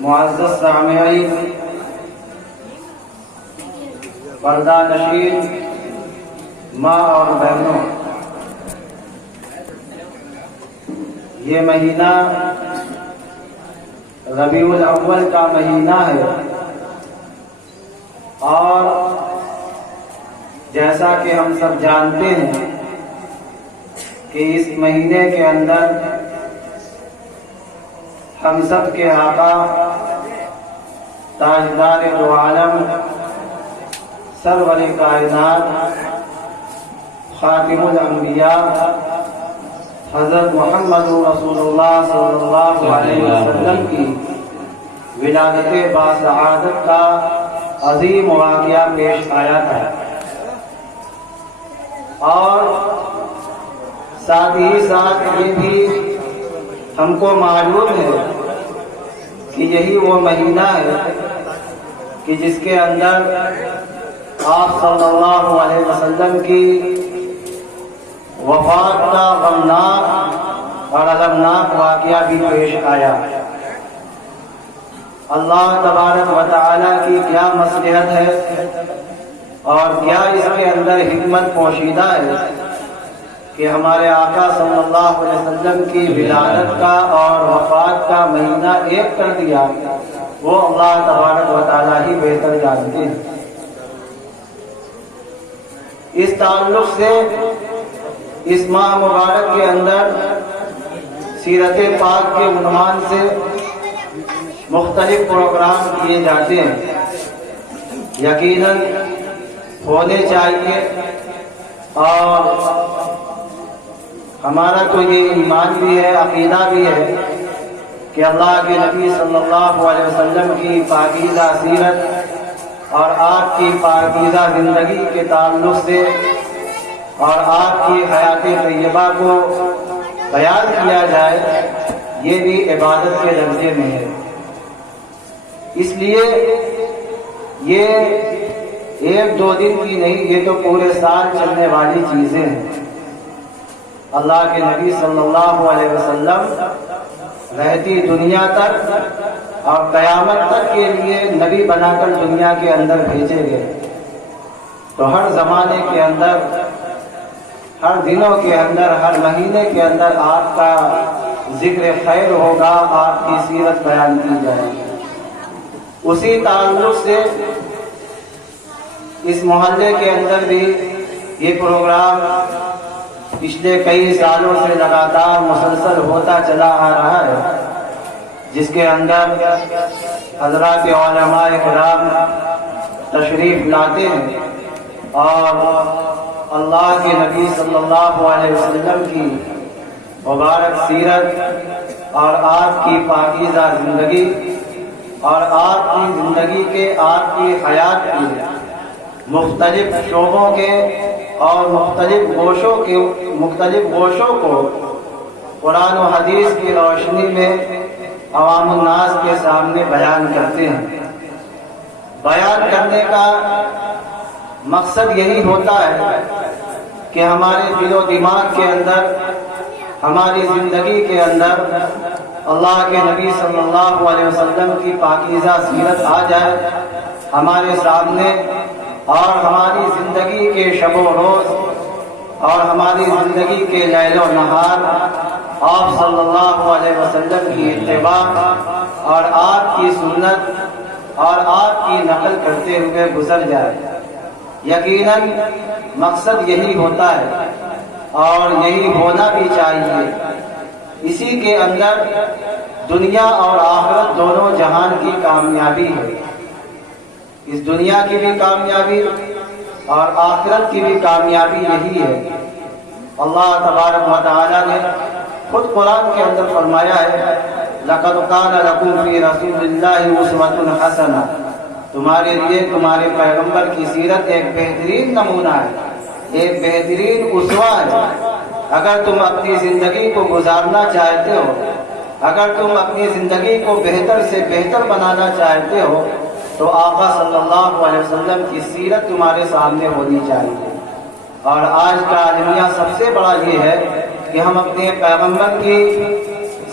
معزز سامعین، پردہ نشین ماں اور بہنوں، یہ مہینہ ربیع الاول کا مہینہ ہے، اور جیسا کہ ہم سب جانتے ہیں کہ اس مہینے کے اندر ہم سب کے آقا تاجدار دو عالم سرور کائنات خاتم الانبیاء حضرت محمد رسول اللہ صلی اللہ علیہ وسلم کی ولادت باسعادت کا عظیم واقعہ پیش آیا تھا، اور ساتھ ہی ساتھ یہ بھی ہم کو معلوم ہے کہ یہی وہ مہینہ ہے کہ جس کے اندر آپ صلی اللہ علیہ وسلم کی وفات کا غمناک اور المناک واقعہ بھی پیش آیا۔ اللہ تبارک و تعالی کی کیا مصلحت ہے اور کیا اس کے اندر حکمت پوشیدہ ہے کہ ہمارے آقا صلی اللہ علیہ وسلم کی ولادت کا اور وفات کا مہینہ ایک کر دیا، وہ اللہ تبارک و تعالی ہی بہتر جانتے ہیں۔ اس تعلق سے اس ماہ مبارک کے اندر سیرت پاک کے عنوان سے مختلف پروگرام کیے جاتے ہیں، یقیناً ہونے چاہیے، اور ہمارا تو یہ ایمان بھی ہے، عقیدہ بھی ہے کہ اللہ کے نبی صلی اللہ علیہ وسلم کی پاکیزہ سیرت اور آپ کی پاکیزہ زندگی کے تعلق سے اور آپ کی حیات طیبہ کو بیان کیا جائے، یہ بھی عبادت کے درجے میں ہے۔ اس لیے یہ ایک دو دن کی نہیں، یہ تو پورے سال چلنے والی چیزیں ہیں۔ اللہ کے نبی صلی اللہ علیہ وسلم رہتی دنیا تک اور قیامت تک کے لیے نبی بنا کر دنیا کے اندر بھیجے گئے، تو ہر زمانے کے اندر، ہر دنوں کے اندر، ہر مہینے کے اندر آپ کا ذکر خیر ہوگا، آپ کی سیرت بیان کی جائے گی۔ اسی تعلق سے اس محلے کے اندر بھی یہ پروگرام پچھلے کئی سالوں سے لگاتار مسلسل ہوتا چلا آ رہا ہے، جس کے اندر حضرات علماء کرام تشریف لاتے ہیں اور اللہ کے نبی صلی اللہ علیہ وسلم کی مبارک سیرت اور آپ کی پاکیزہ زندگی اور آپ کی زندگی کے، آپ کی حیات کی مختلف شعبوں کے اور مختلف گوشوں کو قرآن و حدیث کی روشنی میں عوام الناس کے سامنے بیان کرتے ہیں۔ بیان کرنے کا مقصد یہی ہوتا ہے کہ ہمارے دل و دماغ کے اندر، ہماری زندگی کے اندر اللہ کے نبی صلی اللہ علیہ وسلم کی پاکیزہ سیرت آ جائے ہمارے سامنے، اور ہماری زندگی کے شب و روز اور ہماری زندگی کے لیل و نہار آپ صلی اللہ علیہ وسلم کی اتباع اور آپ کی سنت اور آپ کی نقل کرتے ہوئے گزر جائے۔ یقیناً مقصد یہی ہوتا ہے اور یہی ہونا بھی چاہیے۔ اسی کے اندر دنیا اور آخرت دونوں جہان کی کامیابی ہے۔ اس دنیا کی بھی کامیابی اور آخرت کی بھی کامیابی یہی ہے۔ اللہ تبارک و تعالی نے خود قرآن کے اندر فرمایا ہے، لَقَدْ كَانَ لَكُمْ فِي رَسُولِ اللَّهِ أُسْوَةٌ حَسَنَةٌ، تمہارے لیے تمہارے پیغمبر کی سیرت ایک بہترین نمونہ ہے، ایک بہترین اسوہ ہے۔ اگر تم اپنی زندگی کو گزارنا چاہتے ہو، اگر تم اپنی زندگی کو بہتر سے بہتر بنانا چاہتے ہو، تو آقا صلی اللہ علیہ وسلم کی سیرت تمہارے سامنے ہونی چاہیے۔ اور آج کا المیہ سب سے بڑا یہ ہے کہ ہم اپنے پیغمبر کی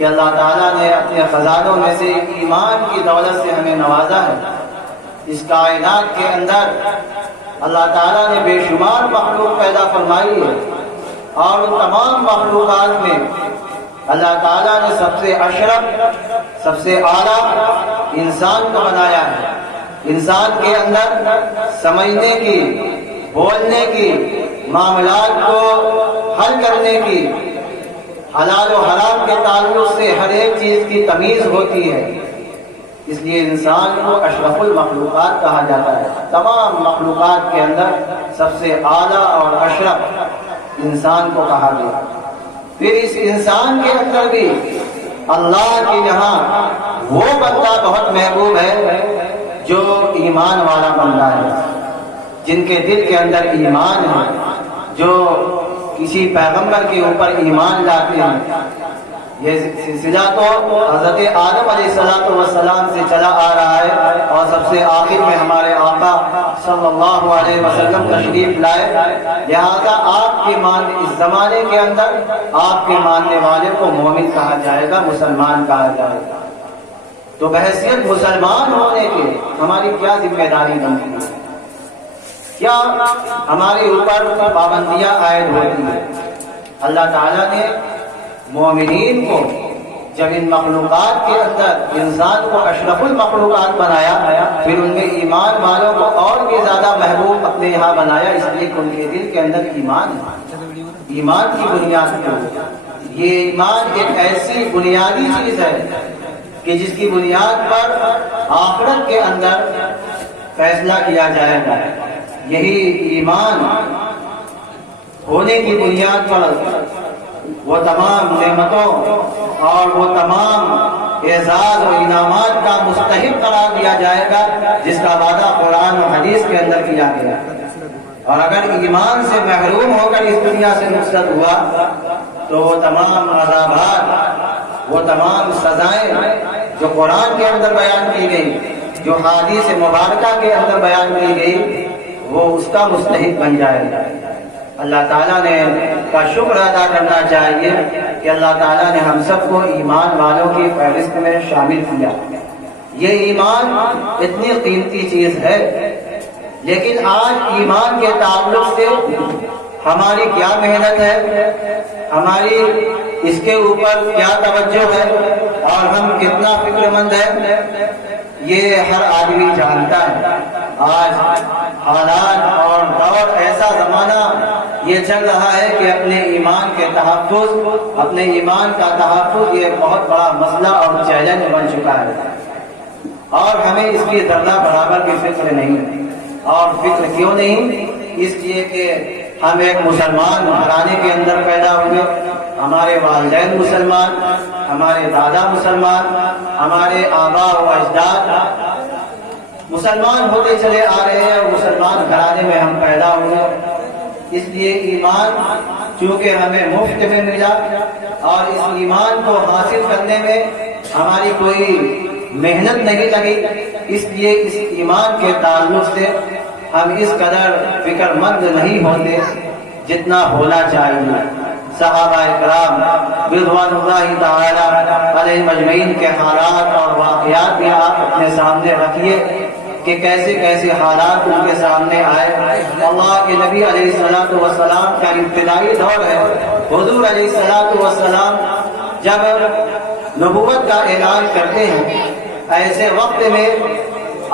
کہ اللہ تعالیٰ نے اپنے خزانوں میں سے ایمان کی دولت سے ہمیں نوازا ہے۔ اس کائنات کے اندر اللہ تعالیٰ نے بے شمار مخلوق پیدا فرمائی ہے، اور ان تمام مخلوقات میں اللہ تعالیٰ نے سب سے اشرف، سب سے اعلیٰ انسان کو بنایا ہے۔ انسان کے اندر سمجھنے کی، بولنے کی، معاملات کو حل کرنے کی، حلال و حرام کے تعلق سے ہر ایک چیز کی تمیز ہوتی ہے۔ اس لیے انسان کو اشرف المخلوقات کہا جاتا ہے۔ تمام مخلوقات کے اندر سب سے اعلیٰ اور اشرف انسان کو کہا گیا۔ پھر اس انسان کے اندر بھی اللہ کے یہاں وہ بندہ بہت محبوب ہے جو ایمان والا بندہ ہے، جن کے دل کے اندر ایمان ہے، جو کسی پیغمبر کے اوپر ایمان لاتے ہیں۔ یہ سلسلہ تو حضرت آدم علیہ السلام سے چلا آ رہا ہے، اور سب سے آخر میں ہمارے آقا صلی اللہ علیہ وسلم تشریف لائے، لہذا آپ کے اس زمانے کے اندر آپ کے ماننے والے کو مومن کہا جائے گا، مسلمان کہا جائے گا۔ تو بحیثیت مسلمان ہونے کے ہماری کیا ذمہ داری بنتی ہے، کیا ہمارے اوپر پابندیاں عائد ہوتی ہیں؟ اللہ تعالیٰ نے مومنین کو جب ان مخلوقات کے اندر انسان کو اشرف المخلوقات بنایا، پھر ان میں ایمان والوں کو اور بھی زیادہ محبوب اپنے یہاں بنایا، اس لیے کہ ان کے دل کے اندر ایمان ہے۔ ایمان کی بنیاد پر یہ ایمان ایک ایسی بنیادی چیز ہے کہ جس کی بنیاد پر آخرت کے اندر فیصلہ کیا جائے گا۔ یہی ایمان ہونے کی بنیاد پر وہ تمام نعمتوں اور وہ تمام اعزاز و انعامات کا مستحق قرار دیا جائے گا جس کا وعدہ قرآن و حدیث کے اندر کیا گیا۔ اور اگر ایمان سے محروم ہو کر اس دنیا سے رخصت ہوا تو وہ تمام عذابات، وہ تمام سزائیں جو قرآن کے اندر بیان کی گئی، جو حدیث مبارکہ کے اندر بیان کی گئی، وہ اس کا مستحق بن جائے گا۔ اللہ تعالیٰ نے کا شکر ادا کرنا چاہیے کہ اللہ تعالیٰ نے ہم سب کو ایمان والوں کی فہرست میں شامل کیا۔ یہ ایمان اتنی قیمتی چیز ہے، لیکن آج ایمان کے تعلق سے ہماری کیا محنت ہے، ہماری اس کے اوپر کیا توجہ ہے، اور ہم کتنا فکر مند ہیں، یہ ہر آدمی جانتا ہے۔ آج حالات اور دور ایسا زمانہ یہ چل رہا ہے کہ اپنے ایمان کے تحفظ، اپنے ایمان کا تحفظ یہ بہت بڑا مسئلہ اور چیلنج بن چکا ہے، اور ہمیں اس کی ذرہ برابر کی فکر نہیں۔ اور فکر کیوں نہیں؟ اس لیے کہ ہم ایک مسلمان گھرانے کے اندر پیدا ہوئے، ہمارے والدین مسلمان، ہمارے دادا مسلمان، ہمارے آباء و اجداد مسلمان ہوتے چلے آ رہے ہیں، اور مسلمان گھرانے میں ہم پیدا ہوئے۔ اس لیے ایمان چونکہ ہمیں مفت میں ملا، اور اس ایمان کو حاصل کرنے میں ہماری کوئی محنت نہیں لگی، اس لیے اس ایمان کے تعلق سے ہم اس قدر فکر مند نہیں ہوتے جتنا ہونا چاہیے۔ صحابہ کرام رضوان اللہ تعالی علیہ مجمعین کے حالات اور واقعات بھی آپ اپنے سامنے رکھیے کہ کیسے کیسے حالات ان کے سامنے آئے۔ اللہ کے نبی علیہ الصلوۃ والسلام کا ابتدائی دور ہے۔ حضور علیہ الصلوۃ والسلام جب نبوت کا اعلان کرتے ہیں، ایسے وقت میں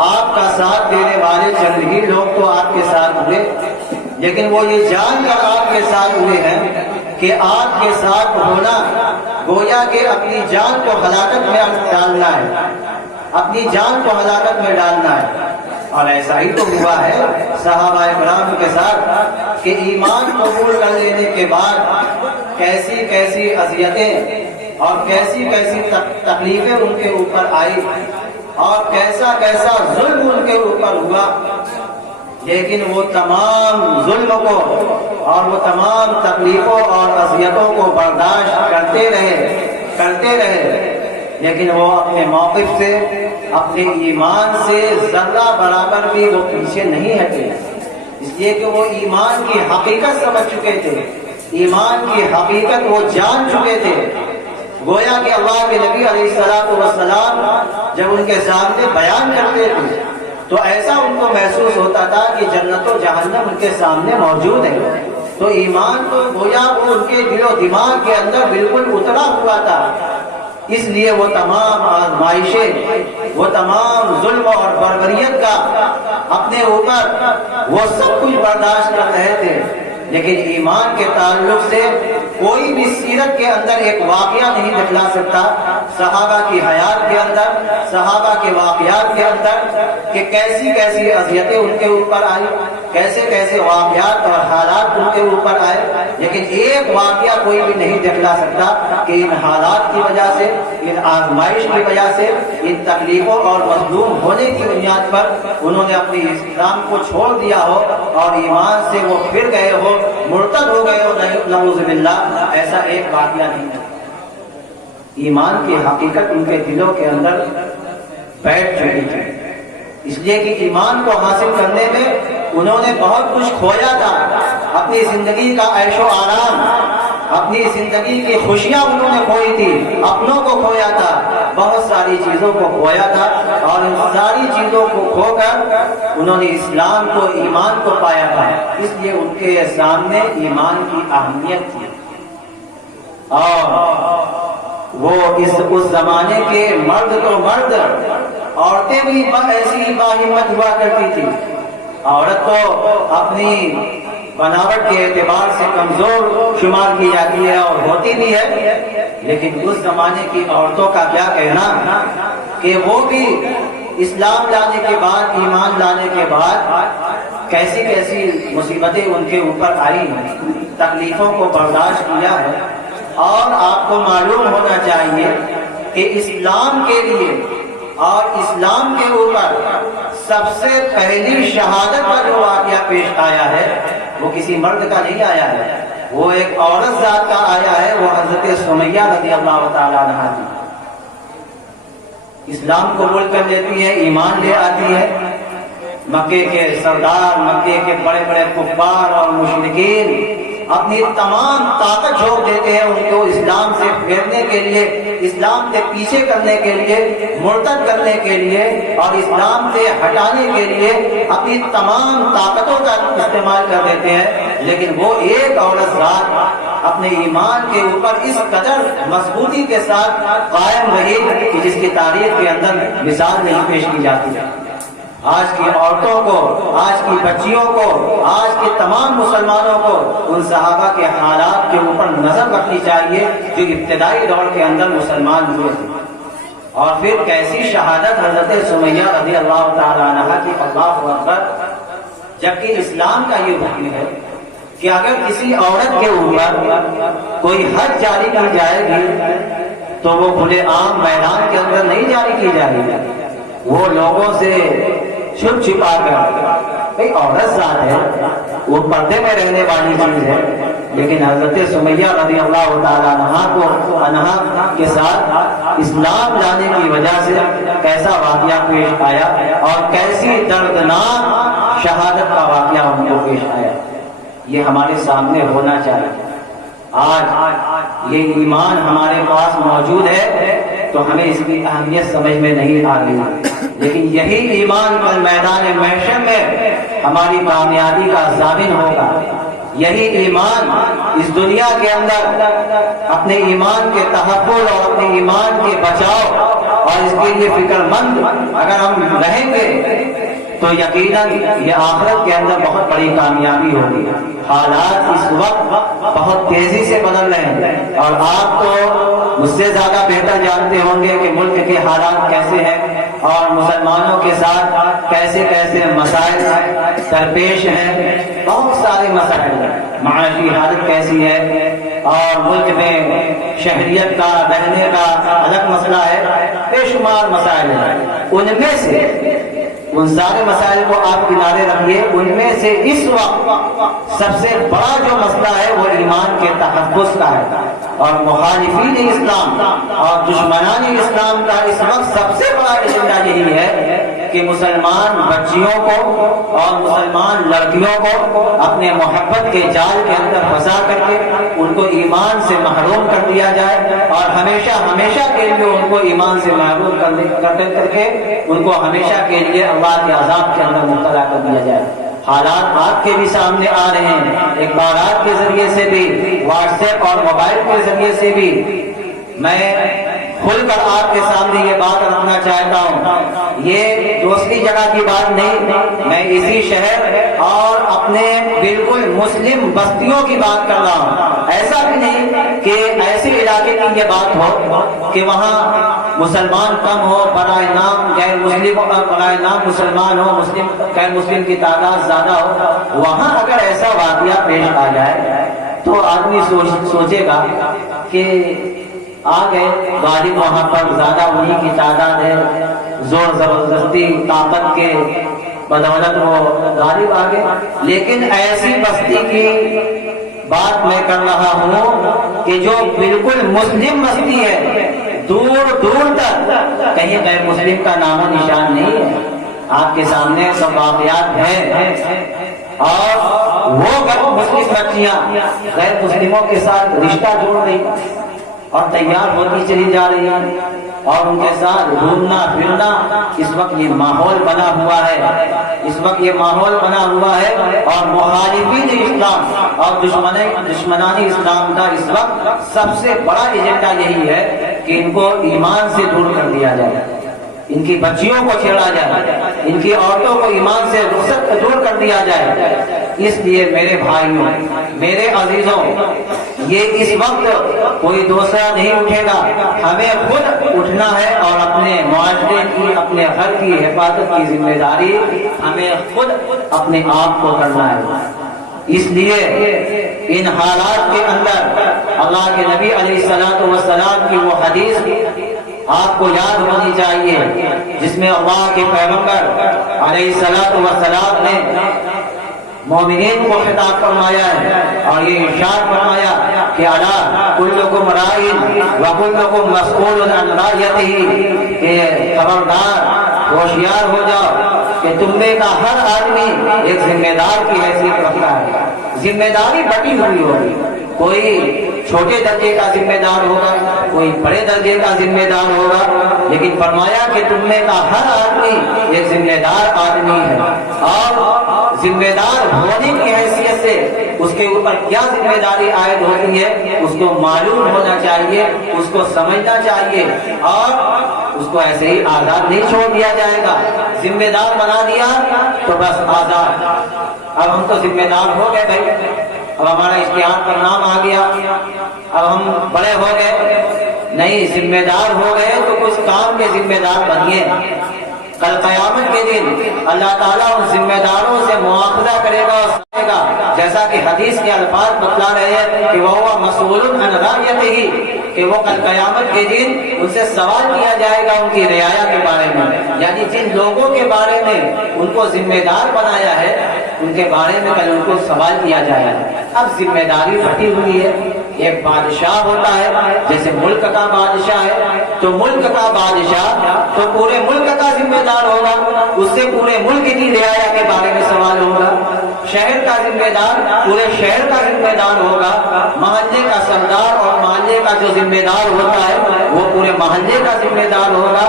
آپ کا ساتھ دینے والے چند ہی لوگ تو آپ کے ساتھ ہوئے، لیکن وہ یہ جان کر آپ کے ساتھ ہوئے ہیں کہ آپ کے ساتھ ہونا گویا کہ اپنی جان کو ہلاکت میں ڈالنا ہے، اپنی جان کو ہلاکت میں ڈالنا ہے۔ اور ایسا ہی تو ہوا ہے صحابہ کرام کے ساتھ کہ ایمان قبول کر لینے کے بعد کیسی کیسی اذیتیں اور کیسی کیسی تکلیفیں ان کے اوپر آئی، اور کیسا کیسا ظلم ان کے اوپر ہوا، لیکن وہ تمام ظلم کو اور وہ تمام تکلیفوں اور اذیتوں کو برداشت کرتے رہے، لیکن وہ اپنے موقف سے، اپنے ایمان سے ذرہ برابر بھی وہ پیچھے نہیں ہٹے، اس لیے کہ وہ ایمان کی حقیقت سمجھ چکے تھے، ایمان کی حقیقت وہ جان چکے تھے۔ گویا کہ اللہ کے نبی علیہ الصلوۃ والسلام جب ان کے سامنے بیان کرتے تھے تو ایسا ان کو محسوس ہوتا تھا کہ جنت و جہنم ان کے سامنے موجود ہے. تو ایمان تو گویا وہ ان کے دل و دماغ کے اندر بالکل اترا ہوا تھا. اس لیے وہ تمام آزمائشیں، وہ تمام ظلم اور بربریت کا اپنے اوپر وہ سب کچھ برداشت کر رہے تھے. لیکن ایمان کے تعلق سے کوئی بھی سیرت کے اندر ایک واقعہ نہیں دکھلا سکتا صحابہ کی حیات کے اندر، صحابہ کے واقعات کے اندر کہ کیسی کیسی اذیتیں ان کے اوپر آئی، کیسے کیسے واقعات اور حالات ان کے اوپر آئے. لیکن ایک واقعہ کوئی بھی نہیں دکھلا سکتا کہ ان حالات کی وجہ سے، ان آزمائش کی وجہ سے، ان تکلیفوں اور مظلوم ہونے کی بنیاد پر انہوں نے اپنی اسلام کو چھوڑ دیا ہو اور ایمان سے وہ پھر گئے ہو، مرتد ہو گئے ہو. نعوذ باللہ، ایسا ایک واقعہ نہیں ہے. ایمان کی حقیقت ان کے دلوں کے اندر بیٹھ چکی تھی. اس لیے کہ ایمان کو حاصل کرنے میں انہوں نے بہت کچھ کھویا تھا. اپنی زندگی کا عیش و آرام، اپنی زندگی کی خوشیاں انہوں نے کھوئی تھی، اپنوں کو کھویا تھا، بہت ساری چیزوں کو کھویا تھا. اور ان ساری چیزوں کو کھو کر انہوں نے اسلام کو، ایمان کو پایا تھا. اس لیے ان کے سامنے ایمان کی اہمیت تھی. اور وہ اس زمانے کے مرد تو مرد، عورتیں بھی ایسی باہمت ہوا کرتی تھی. عورت تو اپنی بناوٹ کے اعتبار سے کمزور شمار کی جاتی ہے اور ہوتی بھی ہے. لیکن اس زمانے کی عورتوں کا کیا کہنا کہ وہ بھی اسلام لانے کے بعد، ایمان لانے کے بعد کیسی کیسی مصیبتیں ان کے اوپر آئی ہیں، تکلیفوں کو برداشت کیا ہے. اور آپ کو معلوم ہونا چاہیے کہ اسلام کے لیے اور اسلام کے اوپر سب سے پہلی شہادت کا جو واقعہ پیش آیا ہے وہ کسی مرد کا نہیں آیا ہے، وہ ایک عورت ذات کا آیا ہے. وہ حضرت سمیہ رضی اللہ تعالیٰ عنہا کی. اسلام قبول کر لیتی ہے، ایمان لے آتی ہے. مکے کے سردار، مکے کے بڑے بڑے کفار اور مشرکین اپنی تمام طاقت جھونک دیتے ہیں ان کو اسلام سے پھیرنے کے لیے، اسلام سے پیچھے کرنے کے لیے، مرتد کرنے کے لیے اور اسلام سے ہٹانے کے لیے اپنی تمام طاقتوں کا استعمال کر دیتے ہیں. لیکن وہ ایک عورت ذات اپنے ایمان کے اوپر اس قدر مضبوطی کے ساتھ قائم رہی کہ جس کی تاریخ کے اندر مثال نہیں پیش کی جاتی. آج کی عورتوں کو، آج کی بچیوں کو، آج کے تمام مسلمانوں کو ان صحابہ کے حالات کے اوپر نظر رکھنی چاہیے جو ابتدائی دور کے اندر مسلمان ہوئے تھے. اور پھر کیسی شہادت حضرت سمیہ رضی اللہ تعالیٰ عنہا کی. اللہ اکبر. جبکہ اسلام کا یہ حکم ہے کہ اگر کسی عورت کے اوپر کوئی حد جاری کی جائے گی تو وہ کھلے عام میدان کے اندر نہیں جاری کی جائے گی. وہ لوگوں سے چھپ چھپا کر، بھئی عورت ذات ہے، وہ پردے میں رہنے والی چیز ہے. لیکن حضرت سمیہ رضی اللہ تعالیٰ عنہا کے ساتھ اسلام لانے کی وجہ سے کیسا واقعہ پیش آیا اور کیسی دردناک شہادت کا واقعہ ان کو پیش آیا. یہ ہمارے سامنے ہونا چاہیے. آج یہ ایمان ہمارے پاس موجود ہے تو ہمیں اس کی اہمیت سمجھ میں نہیں آ رہی. لیکن یہی ایمان کل میدان محشر میں ہماری کامیابی کا ضامن ہوگا. یہی ایمان اس دنیا کے اندر اپنے ایمان کے تحفظ اور اپنے ایمان کے بچاؤ اور اس کے لیے فکر مند اگر ہم رہیں گے تو یقیناً یہ آخرت کے اندر بہت بڑی کامیابی ہوگی. حالات اس وقت بہت تیزی سے بدل رہے ہیں اور آپ تو مجھ سے زیادہ بہتر جانتے ہوں گے کہ ملک کے حالات کیسے ہیں اور مسلمانوں کے ساتھ کیسے کیسے مسائل درپیش ہیں. بہت سارے مسائل ہیں. معاشی حالت کیسی ہے اور ملک میں شہریت کا، رہنے کا الگ مسئلہ ہے. بے شمار مسائل ہیں. ان میں سے ان سارے مسائل کو آپ کنارے رکھیے. ان میں سے اس وقت سب سے بڑا جو مسئلہ ہے وہ ایمان کے تحفظ کا ہے. اور مخالفین اسلام اور دشمنان اسلام کا اس وقت سب سے بڑا ایجنڈا یہی ہے کہ مسلمان بچیوں کو اور مسلمان لڑکیوں کو اپنے محبت کے جال کے اندر پھنسا کر کے ان کو ایمان سے محروم کر دیا جائے اور ہمیشہ ہمیشہ کے لیے ان کو ایمان سے محروم کر کے ان کو ہمیشہ کے لیے اللہ کے عذاب کے اندر مبتلا کر دیا جائے۔ حالات آپ کے بھی سامنے آ رہے ہیں، اخبارات کے ذریعے سے بھی، واٹس ایپ اور موبائل کے ذریعے سے بھی میں کھل کر آپ کے سامنے یہ بات رکھنا چاہتا ہوں۔ یہ دوسری جگہ کی بات نہیں، میں اسی شہر اور اپنے بالکل مسلم بستیوں کی بات کر رہا ہوں۔ ایسا بھی نہیں کہ ایسے علاقے کی یہ بات ہو کہ وہاں مسلمان کم ہو، برائے نام غیر مسلم، برائے نام مسلمان ہو، مسلم غیر مسلم کی تعداد زیادہ ہو۔ وہاں اگر ایسا واقعہ پیش آ جائے تو آدمی سوچے گا کہ آ گئے غالب، وہاں پر زیادہ انہیں کی تعداد ہے، زور زبردستی طاقت کے بدولت وہ غالب آ گئے۔ لیکن ایسی بستی کی بات میں کر رہا ہوں کہ جو بالکل مسلم بستی ہے، دور دور تک کہیں غیر مسلم کا نام و نشان نہیں ہے۔ آپ کے سامنے سب واقعات ہیں اور وہ غیر مسلم بچیاں غیر مسلموں کے ساتھ رشتہ جوڑ رہی اور تیار ہوتی چلی جا رہی ہیں اور ان کے ساتھ گھومنا پھرنا۔ اس وقت یہ ماحول بنا ہوا ہے، اس وقت یہ ماحول بنا ہوا ہے اور مخالفین اسلام اور دشمنانی اسلام کا اس وقت سب سے بڑا ایجنڈا یہی ہے کہ ان کو ایمان سے دور کر دیا جائے، ان کی بچیوں کو چھیڑا جائے، ان کی عورتوں کو ایمان سے رخصت دور کر دیا جائے۔ اس لیے میرے بھائیوں، میرے عزیزوں، یہ اس وقت کوئی دوسرا نہیں اٹھے گا، ہمیں خود اٹھنا ہے اور اپنے معاشرے کی، اپنے گھر کی حفاظت کی ذمہ داری ہمیں خود اپنے آپ کو کرنا ہے۔ اس لیے ان حالات کے اندر اللہ کے نبی علیہ الصلوۃ والسلام کی وہ حدیث آپ کو یاد ہونی چاہیے جس میں اللہ کے پیغمبر علیہ الصلوۃ والسلام نے مومنین کو خطاب فرمایا ہے اور یہ ارشاد فرمایا کہ الا کلکم راعٍ وکلکم مسئول عن رعیتہ، کہ خبردار، ہوشیار ہو جاؤ کہ تم میں کا ہر آدمی ایک ذمہ دار کی حیثیت رکھتا ہے۔ ذمہ داری بٹی ہوئی ہوگی، کوئی چھوٹے درجے کا ذمہ دار ہوگا، کوئی بڑے درجے کا ذمہ دار ہوگا، لیکن فرمایا کہ تم میں کا ہر آدمی ایک ذمہ دار آدمی ہے اور ذمہ دار ہونے کی حیثیت سے اس کے اوپر کیا ذمہ داری عائد ہوتی ہے اس کو معلوم ہونا چاہیے، اس کو سمجھنا چاہیے اور اس کو ایسے ہی آزاد نہیں چھوڑ دیا جائے گا۔ ذمہ دار بنا دیا تو بس آزاد، اب ہم تو ذمہ دار ہو گئے بھائی، اب ہمارا اشتہار پر نام آ گیا، اب ہم بڑے ہو گئے۔ نہیں، ذمہ دار ہو گئے تو کچھ کام کے ذمہ دار بنیے۔ کل قیامت کے دن اللہ تعالیٰ ان ذمہ داروں سے مواخذہ کرے گا اور سنے گا، جیسا کہ حدیث کے الفاظ بتلا رہے ہیں کہ وہ مسئول عن رعیتہ، کہ وہ کل قیامت کے دن ان سے سوال کیا جائے گا ان کی رعایا کے بارے میں، یعنی جن لوگوں کے بارے میں ان کو ذمہ دار بنایا ہے ان کے بارے میں کل ان کو سوال کیا جائے گا۔ اب ذمہ داری پھٹی ہوئی ہے۔ ایک بادشاہ ہوتا ہے، جیسے ملک کا بادشاہ ہے تو ملک کا بادشاہ تو پورے ملک کا ذمہ دار ہوگا، اس سے پورے ملک کی رعایا کے بارے میں سوال ہوگا۔ شہر کا ذمہ دار پورے شہر کا ذمہ دار ہوگا، محلے کا سردار اور محلے کا جو ذمہ دار ہوتا ہے وہ پورے محلے کا ذمہ دار ہوگا۔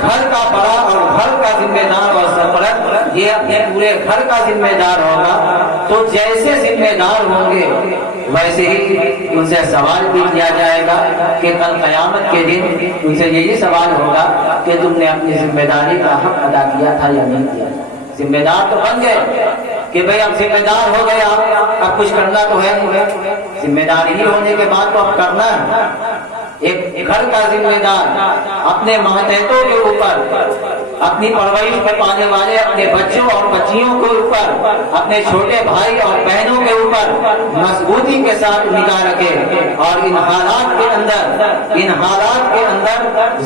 گھر کا بڑا اور گھر کا ذمہ دار اور سرپرست یہ اپنے پورے گھر کا ذمہ دار ہوگا۔ تو جیسے ذمہ دار ہوں گے ویسے ہی ان سے سوال بھی کیا جائے گا کہ کل قیامت کے دن ان سے یہی سوال ہوگا کہ تم نے اپنی ذمہ داری کا حق ادا کیا تھا یا نہیں کیا۔ ذمہ دار تو بن گئے کہ بھئی اب ذمہ دار ہو گئے، اب کچھ کرنا تو ہے، ذمہ داری ہی ہونے کے بعد تو اب کرنا ہے۔ ایک گھر کا ذمہ دار اپنے ماتحتوں کے اوپر، اپنی پرورش میں پانے والے اپنے بچوں اور بچیوں کے اوپر، اپنے چھوٹے بھائی اور بہنوں کے اوپر مضبوطی کے ساتھ نگاہ رکھے اور ان حالات کے اندر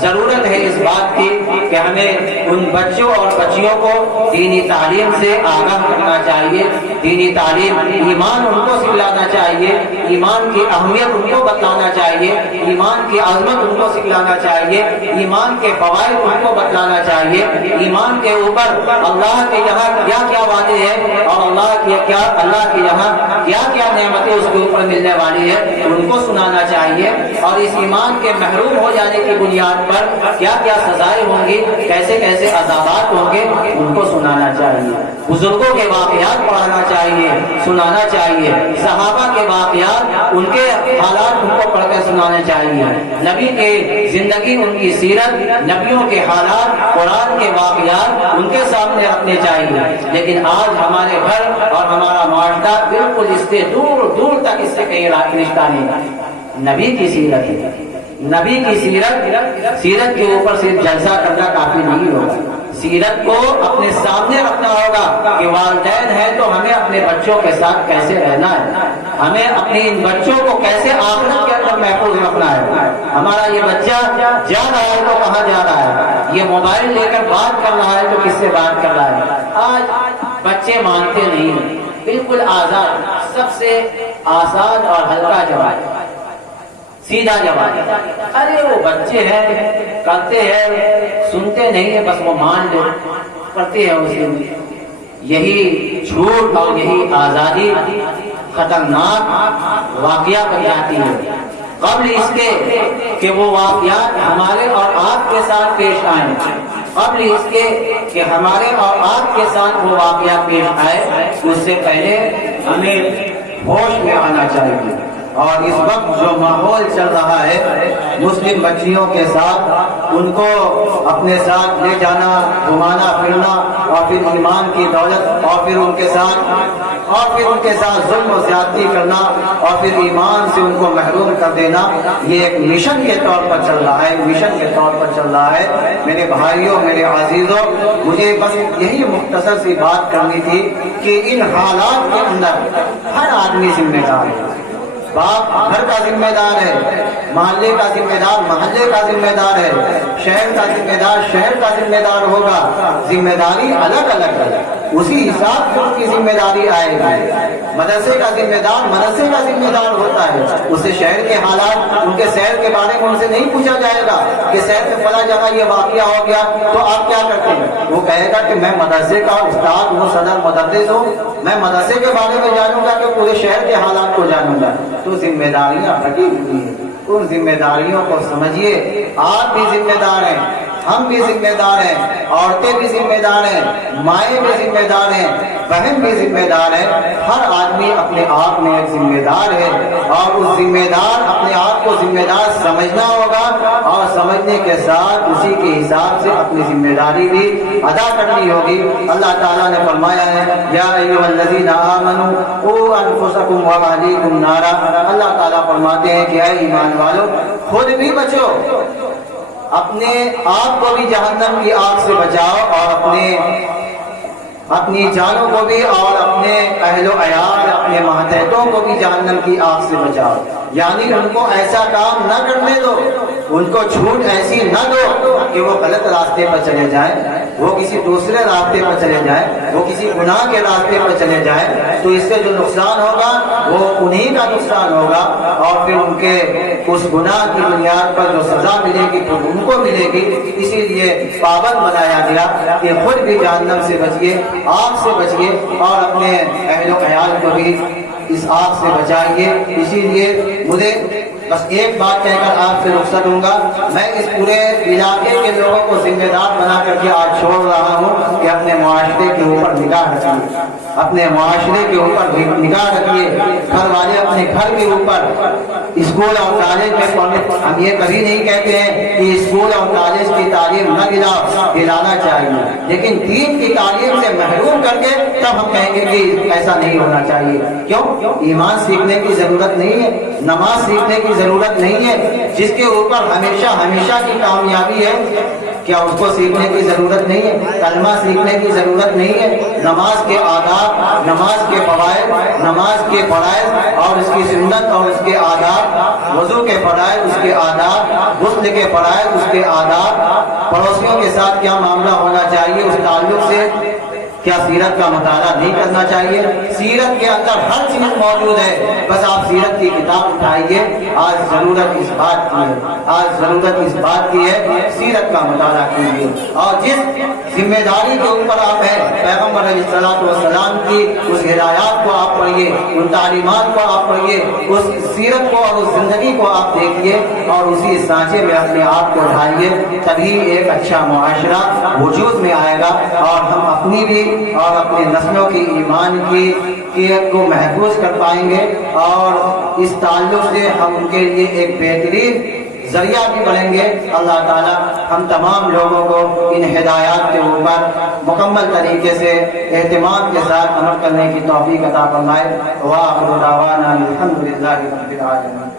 ضرورت ہے اس بات کی کہ ہمیں ان بچوں اور بچیوں کو دینی تعلیم سے آگاہ کرنا چاہیے، دینی تعلیم، ایمان ان کو سکھلانا چاہیے، ایمان کی اہمیت ان کو بتلانا چاہیے، ایمان کی عظمت ان کو سکھلانا چاہیے، ایمان کے فوائد ان کو بتلانا چاہیے، ایمان کے اوپر اللہ کے یہاں کیا کیا وعدے ہیں اور اللہ کے یہاں کیا کیا نعمتیں اس کے اوپر ملنے والی ہے ان کو سنانا چاہیے، اور اس ایمان کے محروم ہو جانے کی بنیاد پر کیا کیا سزائیں ہوں گی، کیسے کیسے عذابات ہوں گے ان کو سنانا چاہیے، بزرگوں کے واقعات پڑھانا چاہیے، سنانا چاہیے، صحابہ کے واقعات ان کے حالات ان کو پڑھ کر سنانے چاہیے، نبی کے زندگی ان کی سیرت، نبیوں کے حالات، قرآن کے واقعات ان کے سامنے رکھنے چاہیے۔ لیکن آج ہمارے گھر اور ہمارا معاشرہ بالکل اس سے دور دور تک اس سے کہیں رشتہ نہیں۔ نبی کی سیرت ہے، نبی کی سیرت کے اوپر صرف جلسہ کرنا کافی نہیں ہوگا، سیرت کو اپنے سامنے رکھنا ہوگا کہ والدین ہیں تو ہمیں اپنے بچوں کے ساتھ کیسے رہنا ہے، ہمیں اپنے ان بچوں کو کیسے آخرت کے اندر محفوظ رکھنا ہے، ہمارا یہ بچہ جا رہا ہے تو کہاں جا رہا ہے، یہ موبائل لے کر بات کر رہا ہے تو کس سے بات کر رہا ہے۔ آج بچے مانتے نہیں ہیں، بالکل آزاد، سب سے آسان اور ہلکا جواب، سیدھا جواب، ارے وہ بچے ہیں کرتے ہیں، سنتے نہیں ہیں، بس وہ مان لے کرتے ہیں اسے۔ یہی جھوٹ اور یہی آزادی خطرناک واقعہ بن جاتی ہے۔ قبل اس کے کہ وہ واقعات ہمارے اور آپ کے ساتھ پیش آئیں، قبل اس کے کہ ہمارے اور آپ کے ساتھ وہ واقعات پیش آئے، اس سے پہلے ہمیں ہوش میں آنا چاہیے۔ اور اس وقت جو ماحول چل رہا ہے مسلم بچیوں کے ساتھ، ان کو اپنے ساتھ لے جانا، گھمانا پھرنا، اور پھر ایمان کی دولت، اور پھر ان کے ساتھ ظلم و زیادتی کرنا، اور پھر ایمان سے ان کو محروم کر دینا، یہ ایک مشن کے طور پر چل رہا ہے، مشن کے طور پر چل رہا ہے۔ میرے بھائیوں، میرے عزیزوں، مجھے بس یہی مختصر سی بات کرنی تھی کہ ان حالات کے اندر ہر آدمی ذمہ دار ہے۔ باپ گھر کا ذمہ دار ہے، محلے کا ذمہ دار محلے کا ذمہ دار ہے، شہر کا ذمہ دار شہر کا ذمہ دار ہوگا، ذمہ داری الگ الگ ہے، اسی حساب سے اس کی ذمہ داری آئے گی۔ مدرسے کا ذمہ دار مدرسے کا ذمہ دار ہوتا ہے، اسے شہر کے حالات، ان کے شہر کے بارے میں ان سے نہیں پوچھا جائے گا کہ شہر میں فلاں جگہ یہ واقعہ ہو گیا تو آپ کیا کرتے ہیں، وہ کہے گا کہ میں مدرسے کا استاد ہوں، صدر مدرس ہوں، میں مدرسے کے بارے میں جانوں گا کہ پورے شہر کے حالات کو جانوں گا۔ تو ذمہ داریاں بٹی ہوئی ہیں، ان ذمہ داریوں کو سمجھیے۔ آپ بھی ذمہ دار ہیں، ہم بھی ذمہ دار ہیں، عورتیں بھی ذمہ دار ہیں، مائیں بھی ذمہ دار ہیں، بہن بھی ذمہ دار ہے، ہر آدمی اپنے آپ میں ایک ذمہ دار ہے، اور اس ذمہ دار اپنے آپ کو ذمہ دار سمجھنا ہوگا، اور سمجھنے کے ساتھ اسی کے حساب سے اپنی ذمہ داری بھی ادا کرنی ہوگی۔ اللہ تعالیٰ نے فرمایا ہے یا ایھا الذین آمنوا قوا انفسکم واہلیکم نارا، اللہ تعالیٰ فرماتے ہیں کہ اے ایمان والو، خود بھی بچو، اپنے آپ کو بھی جہنم کی آگ سے بچاؤ، اور اپنی جانوں کو بھی، اور اپنے اہل و عیال، اپنے ماتحتوں کو بھی جہنم کی آگ سے بچاؤ۔ یعنی ان کو ایسا کام نہ کرنے دو، ان کو چھوٹ ایسی نہ دو کہ وہ غلط راستے پر چلے جائیں، وہ کسی دوسرے راستے پر چلے جائیں، وہ کسی گناہ کے راستے پر چلے جائیں، تو اس سے جو نقصان ہوگا وہ انہی کا نقصان ہوگا، اور پھر ان کے اس گناہ کی بنیاد پر جو سزا ملے گی تو ان کو ملے گی۔ اسی لیے پابند بنایا گیا کہ خود بھی جہنم سے بچیے، آگ سے بچیے، اور اپنے اہل و عیال کو بھی اس آگ سے بچائیے۔ اسی لیے مجھے بس ایک بات کہہ کر آپ سے رخصت ہوں گا، میں اس پورے علاقے کے لوگوں کو ذمہ دار بنا کر کے آج چھوڑ رہا ہوں کہ اپنے معاشرے کے اوپر نگاہ رکھیے، اپنے معاشرے کے اوپر نگاہ رکھیے، گھر والے اپنے گھر کے اوپر، اسکول اور کالج میں ہم یہ کبھی نہیں کہتے ہیں کہ اسکول اور کالج کی تعلیم نہ دلانا چاہیے، لیکن دین کی تعلیم سے محروم کر کے تب ہم کہیں گے کہ ایسا نہیں ہونا چاہیے۔ کیوں؟ ایمان سیکھنے کی ضرورت نہیں ہے، نماز سیکھنے کی ضرورت نہیں ہے، جس کے اوپر ہمیشہ کی کامیابی ہے، کیا اس کو سیکھنے کی ضرورت نہیں ہے؟ کلمہ سیکھنے کی ضرورت نہیں ہے؟ نماز کے آداب، نماز کے فوائد، نماز کے فرائض اور اس کی سنت اور اس کے آداب، وضو کے فرائض اس کے آداب، غسل کے فرائض اس کے آداب، پڑوسیوں کے ساتھ کیا معاملہ ہونا چاہیے اس تعلق سے کیا سیرت کا مطالعہ نہیں کرنا چاہیے؟ سیرت کے اندر ہر چیز موجود ہے، بس آپ سیرت کی کتاب اٹھائیے۔ آج ضرورت اس بات کی ہے، آج ضرورت اس بات کی ہے سیرت کا مطالعہ کیجیے، اور جس ذمہ داری کے اوپر آپ ہیں، پیغمبر علیہ الصلوۃ والسلام کی اس ہدایات کو آپ پڑھیے، ان تعلیمات کو آپ پڑھیے، اس سیرت کو اور اس زندگی کو آپ دیکھیے اور اسی سانچے میں اپنے آپ کو ڈھالئے، تبھی ایک اچھا معاشرہ وجود میں آئے گا اور ہم اپنی بھی اور اپنے نسلوں کی ایمان کی کو محفوظ کر پائیں گے، اور اس تعلق سے ہم ان کے لیے ایک بہترین ذریعہ بھی بنیں گے۔ اللہ تعالی ہم تمام لوگوں کو ان ہدایات کے اوپر مکمل طریقے سے اہتمام کے ساتھ عمل کرنے کی توفیق عطا فرمائے۔ وآخر دعوانا الحمدللہ رب العالمین۔